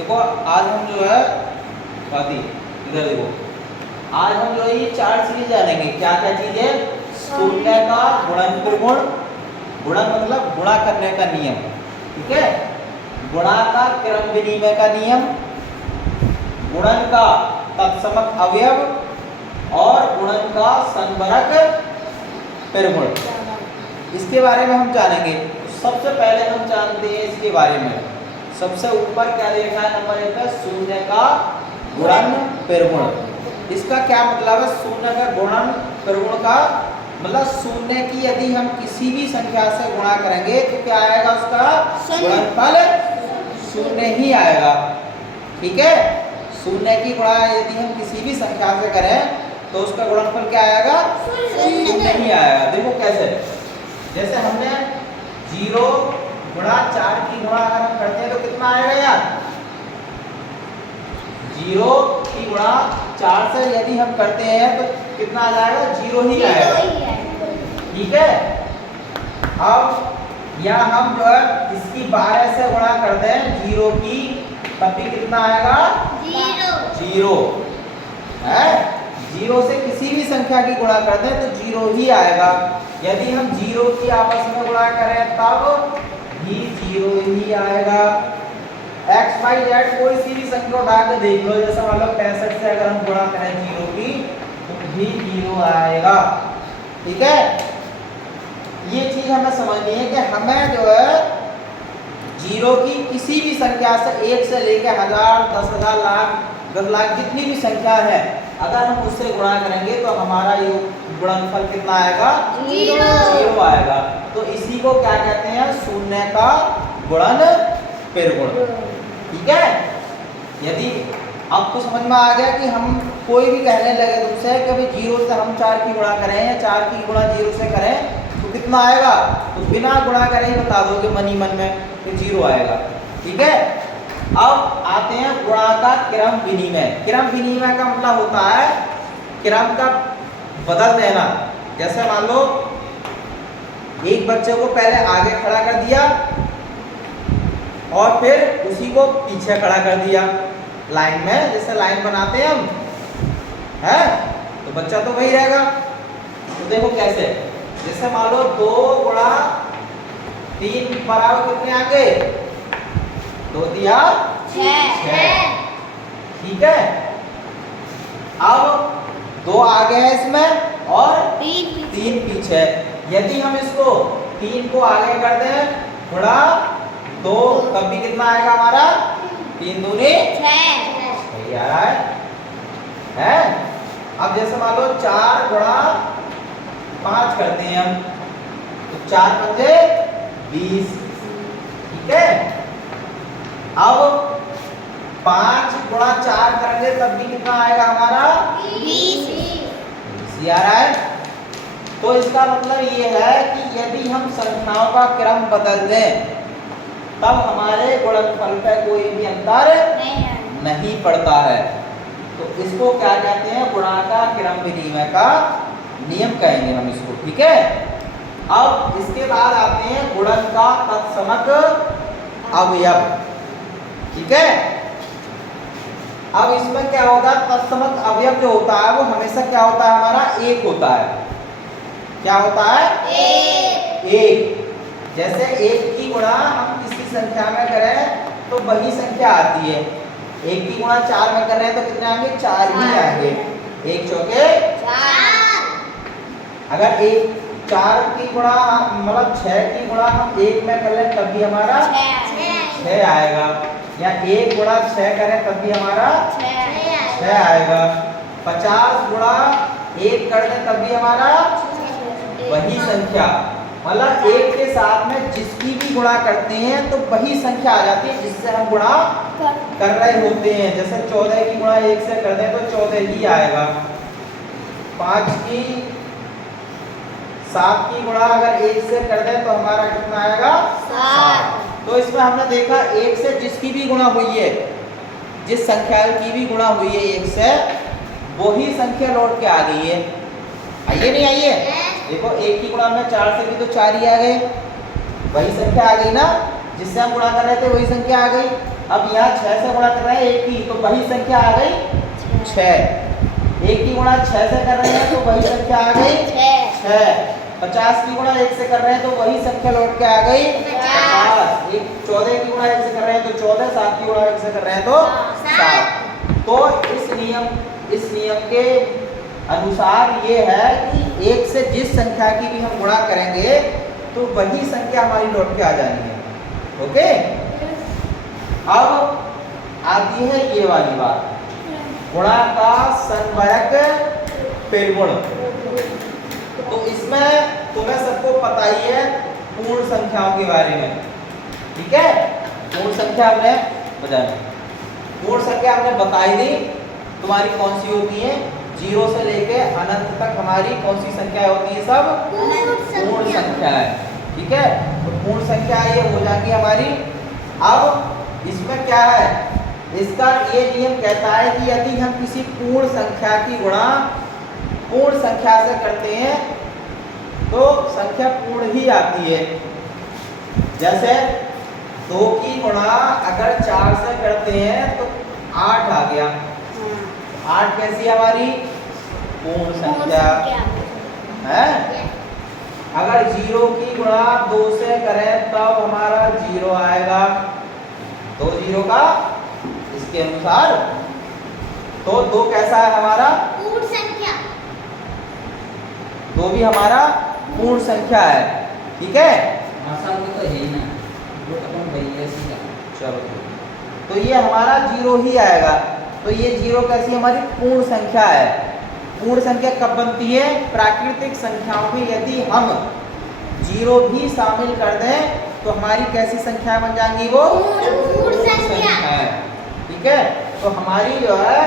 देखो आज हम जो है स्वाति इधर देखो, आज हम जो है ये 4 चीजें जानेंगे। क्या क्या चीजें? शून्य का गुणन त्रिगुण, गुणन मतलब गुणा करने का नियम, ठीक है, गुणा का क्रम विनिमय का नियम, गुणन का तत्समक अवयव और गुणन का संवरक त्रिगुण, इसके बारे में हम जानेंगे। सबसे पहले हम जानते हैं इसके बारे में। सबसे ऊपर क्या देखा है? नंबर 1 पे शून्य का गुणन त्रिगुण। इसका क्या मतलब है? शून्य का गुणन त्रिगुण का मतलब शून्य की यदि हम किसी भी संख्या से गुणा करेंगे तो क्या आएगा? उसका गुणनफल शून्य ही आएगा, ठीक है। शून्य की गुणा यदि हम किसी भी संख्या से करें तो उसका गुणनफल क्या आएगा? शून्य ही आएगा। देखो कैसे, जैसे हमने 0 गुणा 4 की गुणा अगर हम करते हैं तो कितना आएगा यार? 0 की गुणा 4 से यदि हम करते हैं तो कितना आ जाएगा? 0 ही आएगा, ठीक है। अब या हम जो है इसकी 12 से गुणा करते हैं 0 की, तब भी कितना आएगा? 0 है। 0 से किसी भी संख्या की गुणा करते हैं तो 0 ही आएगा। यदि हम 0 की आपस में गुणा करें तब भी 0 ही आएगा। x y z कोई सी भी संख्या उठा के देख लो, जैसे मान लो 65 से अगर हम गुणा करें 0 की तो भी 0 आएगा, ठीक है। ये चीज हमें समझनी है कि हमें जो है 0 की किसी भी संख्या से 1 से लेकर 1000, 10,000, लाख, 10 लाख जितनी भी संख्या है अगर हम उससे गुणा करेंगे तो हमारा ये गुणनफल कितना आएगा? 0 आएगा। तो इसी को क्या कहते हैं? शून्य का गुणन त्रिगुण, ठीक है। यदि आपको समझ में आ गया कि हम कोई भी कहने लगे तुमसे कि भाई 0 से हम 4 की गुणा करें या 4 की गुणा 0 से करें तो कितना आएगा, तो बिना गुणा करे ही बता दोगे मन ही मन में कि 0 आएगा, ठीक है। अब आते हैं गुणा का क्रम विनिमय। क्रम विनिमय का मतलब होता है क्रम का बदल देना। जैसे मान लो एक बच्चे को पहले आगे खड़ा कर दिया और फिर उसी को पीछे खड़ा कर दिया लाइन में, जैसे लाइन बनाते हैं हम, है तो बच्चा तो वही रहेगा। तो देखो कैसे, जैसे मान लो 2 गुणा 3 बराबर कितने आ गए? 2 दिया 6, ठीक है। अब 2 आगे है इसमें और 3 पीछे। यदि हम इसको 3 को आगे कर दें गुणा 2 तब भी कितना आएगा हमारा? 3 दूनी 6 आ रहा है। अब जैसे मान लो 4 गुणा 5 करते हैं हम तो 4 पंजे 20, ठीक है। अब 5 गुणा 4 करेंगे तब भी कितना आएगा हमारा? 20 आ रहा है। तो इसका मतलब ये है कि यदि हम संख्याओं का क्रम बदल दें तब हमारे गुणनफल पर कोई भी अंतर नहीं पड़ता है। तो इसको क्या कहते हैं? गुणा का क्रम विनिमय का नियम कहेंगे हम इसको, ठीक है। अब इसके बाद आते हैं गुणन का तत्समक अवयव, ठीक है। अब इसमें क्या होगा? तत्समक अवयव जो होता है वो हमेशा क्या होता है? हमारा 1 होता है। क्या होता है? 1। जैसे 1 की गुणा हम किसी संख्या में करें तो वही संख्या आती है। 1 की गुणा 4 में कर रहे हैं तो कितने आएंगे? 4 ही आएंगे। 1 चौके 4। अगर 4 की गुणा मतलब 6 की गुणा हम 1 में कर लें तब भी हमारा 6 आएगा, या 1 गुणा 6 करें तब भी हमारा 6 आएगा। 50 गुणा 1 कर दें तब भी हमारा वही संख्या, मतलब 1 के साथ में जिसकी भी गुणा करते हैं तो वही संख्या आ जाती है जिससे हम गुणा कर रहे होते हैं। जैसे 14 की गुणा 1 से कर दें तो 14 ही आएगा। 5 की 7 की गुणा अगर 1 से कर दें तो हमारा कितना आएगा? 7। तो इसमें हमने देखा 1 से जिसकी भी गुणा हुई है, जिस संख्या की भी गुणा हुई है 1 से, वही संख्या लौट के आ गई है। आइए नहीं आइए? देखो 1 की गुणा में 4 से भी तो 4 ही आ गए, वही संख्या आ गई ना, जिससे हम गुणा कर रहे थे वही संख्या आ गई। अब यहाँ 6 से गुणा कर रहे हैं 1 की, तो वही संख्या आ गई 6। 1 की गुणा 6 से कर रहे हैं तो वही संख्या आ गई 6। 50 की गुणा 1 से कर रहे हैं तो वही संख्या लौट के आ गई 50। 14 की गुणा 1 से कर रहे हैं तो 14, 7 की गुणा 1 से कर रहे हैं तो 7। तो इस नियम के अनुसार ये है कि 1 से जिस संख्या की भी हम गुणा करेंगे तो वही संख्या हमारी लौट के आ जानी है। ओके, अब आती है ये वाली बात, गुणा का सन्वयक परिगुण। तो इसमें तुम्हें सबको पता ही है पूर्ण संख्याओं के बारे में, ठीक है। पूर्ण संख्या हमने पूर्ण संख्या हमने बताई दी, तुम्हारी कौन सी होती है, 0 से लेके अनंत तक हमारी कौन सी संख्या होती है, सब पूर्ण संख्या है, ठीक है। तो पूर्ण संख्या ये हो जाएगी हमारी। अब इसमें क्या है, इसका ये नियम कहता है कि यदि हम किसी पूर्ण संख्या की गुणा पूर्ण संख्या से करते हैं तो संख्या पूर्ण ही आती है। जैसे 2 की गुणा अगर 4 से करते हैं तो 8 आ गया। 8 कैसी हमारी पूर्ण संख्या है। अगर 0 की गुणा 2 से करें तब हमारा 0 आएगा, तो 0 का इसके अनुसार तो 2 कैसा है हमारा पूर्ण संख्या, 2 भी हमारा पूर्ण संख्या है, ठीक है। तो है ही ना, चलो तो ये हमारा 0 ही आएगा। तो ये 0 कैसी हमारी पूर्ण संख्या है। पूर्ण संख्या कब बनती है, प्राकृतिक संख्याओं में यदि हम 0 भी शामिल कर दें तो हमारी कैसी संख्या बन जाएंगी, वो पूर्ण संख्या है, ठीक है। तो हमारी जो है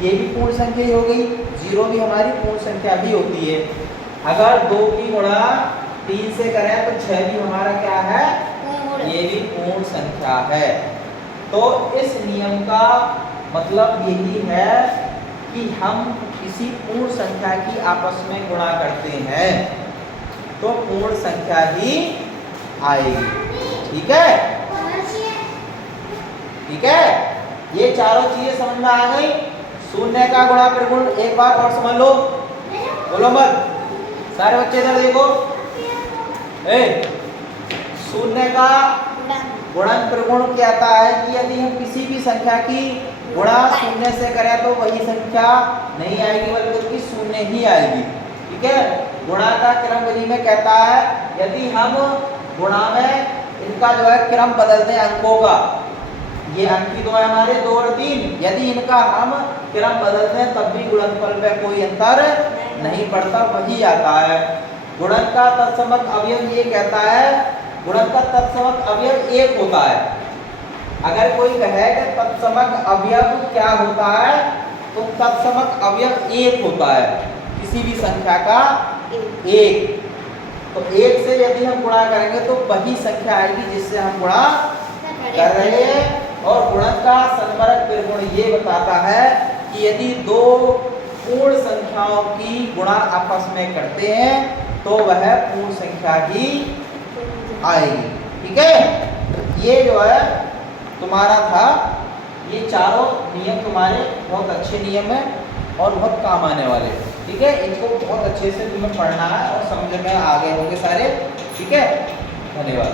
ये भी पूर्ण संख्या ही हो गई, 0 भी हमारी पूर्ण संख्या भी होती है। अगर 2 की गुणा 3 से करें तो 6 भी हमारा क्या है, ये भी पूर्ण संख्या है। तो इस नियम का मतलब यही है कि हम किसी पूर्ण संख्या की आपस में गुणा करते हैं तो पूर्ण संख्या ही आएगी, ठीक है, ठीक है। ये चारों चीजें समझ में आ गई। शून्य का गुणा परिगुण एक बार और समझ लो, बोलो मत, सारे बच्चे इधर देखो। शून्य का गुणन परिगुण कहता है कि यदि हम किसी भी संख्या की गुणा शून्य से करें तो वही संख्या नहीं आएगी बल्कि शून्य ही आएगी, ठीक है। गुणा का क्रम विधि में कहता है यदि हम गुणा में इनका जो है क्रम बदल दें अंकों का, ये अंक की 2 है हमारे 2 और 3, यदि इनका हम क्रम बदल दें तब भी गुणनफल में कोई अंतर नहीं पड़ता, वही आता है। गुणन का तत्समक अवयव ये कहता है, गुणन का तत्समक अवयव 1 होता है। अगर कोई कहे कि तत्समक अवयव क्या होता है तो तत्समक अवयव 1 होता है, किसी भी संख्या का 1। तो 1 से यदि हम गुणा करेंगे तो वही संख्या आएगी जिससे हम गुणा कर रहे हैं। और गुणन का सन्वरक परिगुण ये बताता है कि यदि 2 पूर्ण संख्याओं की गुणा आपस में करते हैं तो वह पूर्ण संख्या ही आएगी, ठीक है। ये जो है तुम्हारा था, ये चारों नियम तुम्हारे बहुत अच्छे नियम है और बहुत काम आने वाले, ठीक है। इनको बहुत अच्छे से तुम्हें पढ़ना है और समझ में आगे होंगे सारे, ठीक है। धन्यवाद।